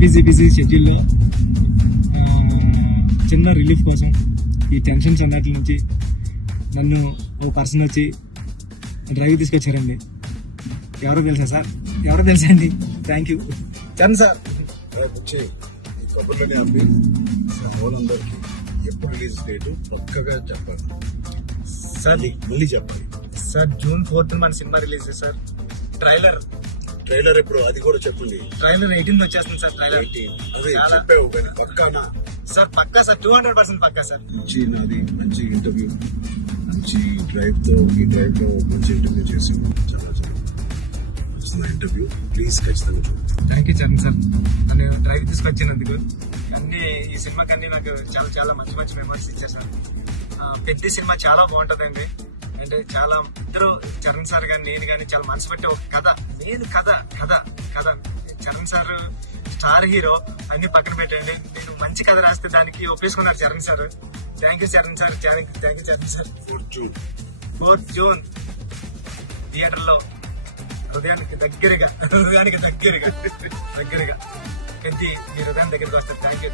Busy షెడ్యూల్లో చిన్న relief కోసం ఈ టెన్షన్స్ అన్నట్ల నుంచి నన్ను ఒక పర్సన్ వచ్చి డ్రైవ్ తీసుకొచ్చారండి. ఎవరో తెలుసా అండి. Thank you Charan sir. వచ్చి ఈ కబుర్లని అమ్మి వాళ్ళందరికీ ఎప్పుడు రిలీజ్ డేట్ పక్కగా చెప్పాలి సార్. మళ్ళీ చెప్పాలి సార్ June 4th మన సినిమా రిలీజ్ సార్. ట్రైలర్ ఎప్పుడు అది కూడా చెప్పండి. ట్రైలర్ 18 వచ్చేస్తుంది సార్. ట్రైలర్ అదే చెప్పావు కానీ పక్కానా సార్? పక్కా సార్, 200% పక్కా సార్. మంచి ఇంటర్వ్యూ, మంచి డ్రైవ్ తో మంచి ఇంటర్వ్యూ చేసి చాలా ఇంటర్వ్యూ ప్లీజ్ ఖచ్చితంగా చూడండి. థ్యాంక్ యూ చరణ్ సార్, నన్ను డ్రైవ్ తీసుకొచ్చినందుకు. ఈ సినిమాకి అన్ని నాకు చాలా మంచి మెమరీస్ ఇచ్చారు సార్. పెద్ద సినిమా చాలా బాగుంటుందండి. అంటే చాలా ఇద్దరు చరణ్ సార్ కానీ నేను కానీ చాలా మనసు పెట్టి ఒక కథ చరణ్ సార్ స్టార్ హీరో అన్ని పక్కన పెట్టండి. నేను మంచి కథ రాస్తే దానికి ఒప్పేసుకున్నారు Charan sir. Thank you Charan sir. Thank you Charan sir. 4th June థియేటర్లో హృదయానికి దగ్గరగా పెద్ద మీ హృదయం దగ్గరికి వస్తారు. Thank you.